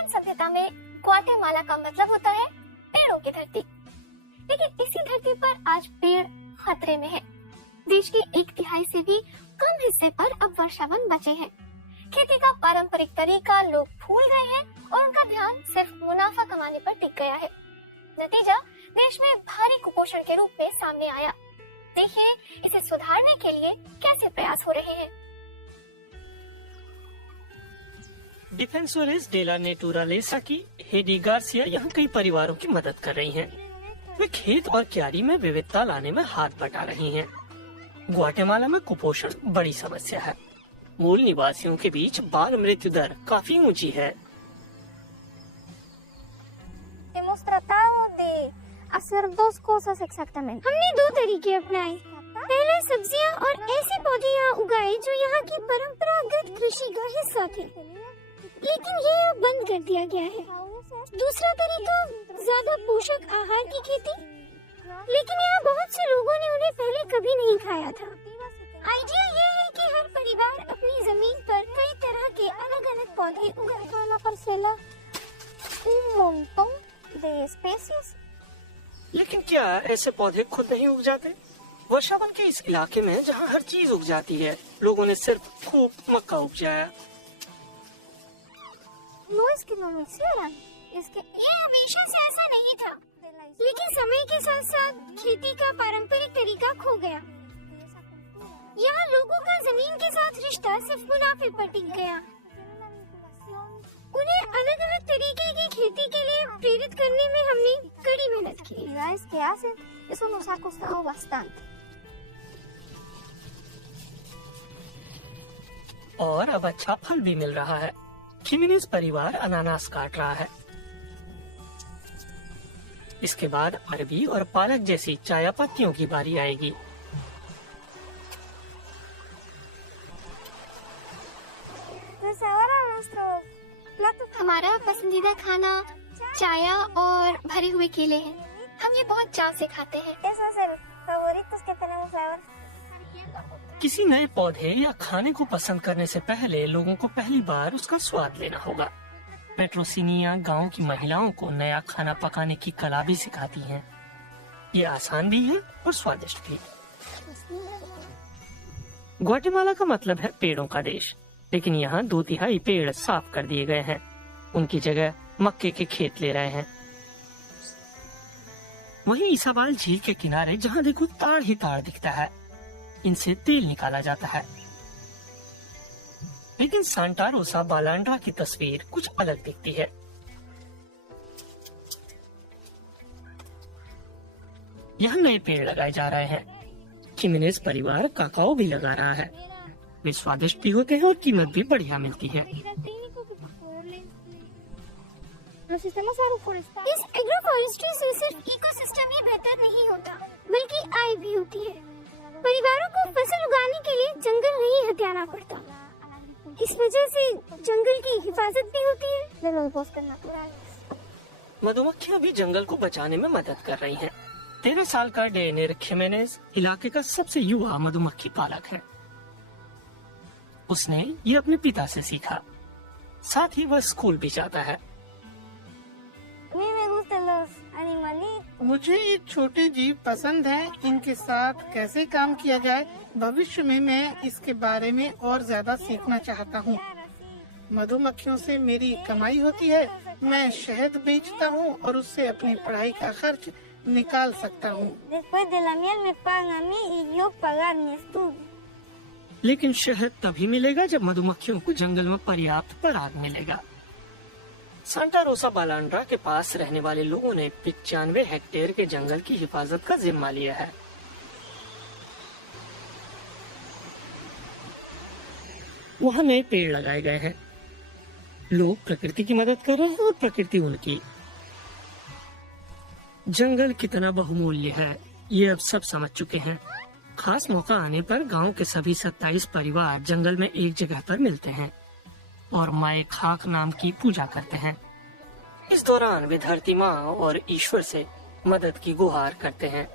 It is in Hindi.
इंकायन सभ्यता में ग्वाटेमाला का मतलब होता है पेड़ों की धरती। लेकिन इसी धरती पर आज पेड़ खतरे में है। देश की 1/3 से भी कम हिस्से पर अब वर्षावन बचे हैं। खेती का पारंपरिक तरीका लोग भूल गए हैं और उनका ध्यान सिर्फ मुनाफा कमाने पर टिक गया है। नतीजा देश में भारी कुपोषण के रूप में सामने आया। देखिए इसे सुधारने के लिए कैसे प्रयास हो रहे हैं। डिफेंसोरेस डेला नेटुरालेसा की हेडी गार्सिया यहाँ कई परिवारों की मदद कर रही हैं। वे खेत और क्यारी में विविधता लाने में हाथ बटा रही हैं। ग्वाटेमाला में कुपोषण बड़ी समस्या है। मूल निवासियों के बीच बाल मृत्यु दर काफी ऊंची है। Hemos tratado de hacer dos cosas exactamente. हमने 2 तरीके अपनाए। पहले सब्जियां और ऐसे पौधे यहाँ उगाए जो यहाँ की परंपरागत कृषि का हिस्सा थे, लेकिन ये अब बंद कर दिया गया है। दूसरा तरीका ज्यादा पोषक आहार की खेती, लेकिन यहाँ बहुत से लोगों ने उन्हें पहले कभी नहीं खाया था। आइडिया ये है कि हर परिवार अपनी जमीन पर कई तरह के अलग-अलग पौधे उगाए। La parcela un montón de especies. लेकिन क्या ऐसे पौधे खुद नहीं उग जाते? वर्षावन के इस इलाके में जहाँ हर चीज उग जाती है, लोगों ने सिर्फ खूब मक्का उपजाया। No es que no lo hicieran, es que ये हमेशा से ऐसा नहीं था, लेकिन समय के साथ साथ खेती का पारंपरिक तरीका खो गया। यहाँ लोगों का जमीन के साथ रिश्ता सिर्फ मुनाफे पर टिक गया। उन्हें अलग अलग तरीके की खेती के लिए प्रेरित करने में हमने कड़ी मेहनत की। que hacen, eso nos ha costado bastante. और अब अच्छा फल भी मिल रहा है। खिमेनेज परिवार अनानास काट रहा है। इसके बाद अरबी और पालक जैसी चाया पत्तियों की बारी आएगी। हमारा पसंदीदा खाना चाया और भरे हुए केले हैं। हम ये बहुत चाव से खाते हैं। किसी नए पौधे या खाने को पसंद करने से पहले लोगों को पहली बार उसका स्वाद लेना होगा। पेट्रोसिनिया गांव की महिलाओं को नया खाना पकाने की कला भी सिखाती हैं। ये आसान भी है और स्वादिष्ट भी। ग्वाटेमाला का मतलब है पेड़ों का देश, लेकिन यहाँ 2/3 पेड़ साफ कर दिए गए हैं। उनकी जगह मक्के के खेत ले रहे हैं। वहीं इसाबाल झील के किनारे जहाँ देखो ताड़ ही ताड़ दिखता है। इनसे तेल निकाला जाता है। लेकिन सांता रोसा बालांड्रा की तस्वीर कुछ अलग दिखती है। यहाँ नए पेड़ लगाए जा रहे हैं। खिमेनेज परिवार काकाओ भी लगा रहा है। वे स्वादिष्ट भी होते हैं और कीमत भी बढ़िया मिलती है। इस एग्रोफॉरेस्ट्री से सिर्फ इकोसिस्टम ही बेहतर नहीं होता, बल्कि आय भी होती है। परिवारों को फसल उगाने के लिए जंगल नहीं हथियाना पड़ता। इस वजह से जंगल की हिफाजत भी होती है। मधुमक्खियाँ भी जंगल को बचाने में मदद कर रही हैं। 13 साल का डेनिर खिमेनेज इलाके का सबसे युवा मधुमक्खी पालक है। उसने ये अपने पिता से सीखा। साथ ही वह स्कूल भी जाता है। मुझे ये छोटे जीव पसंद हैं। इनके साथ कैसे काम किया जाए, भविष्य में मैं इसके बारे में और ज्यादा सीखना चाहता हूँ। मधुमक्खियों से मेरी कमाई होती है। मैं शहद बेचता हूँ और उससे अपनी पढ़ाई का खर्च निकाल सकता हूँ। लेकिन शहद तभी मिलेगा जब मधुमक्खियों को जंगल में पर्याप्त पराग मिलेगा। सांता रोसा बालांड्रा के पास रहने वाले लोगों ने 95 हेक्टेयर के जंगल की हिफाजत का जिम्मा लिया है। वहाँ नए पेड़ लगाए गए हैं। लोग प्रकृति की मदद कर रहे हैं और प्रकृति उनकी। जंगल कितना बहुमूल्य है ये अब सब समझ चुके हैं। खास मौका आने पर गांव के सभी 27 परिवार जंगल में एक जगह पर मिलते हैं और माए खाक नाम की पूजा करते हैं। इस दौरान वे धरती माँ और ईश्वर से मदद की गुहार करते हैं।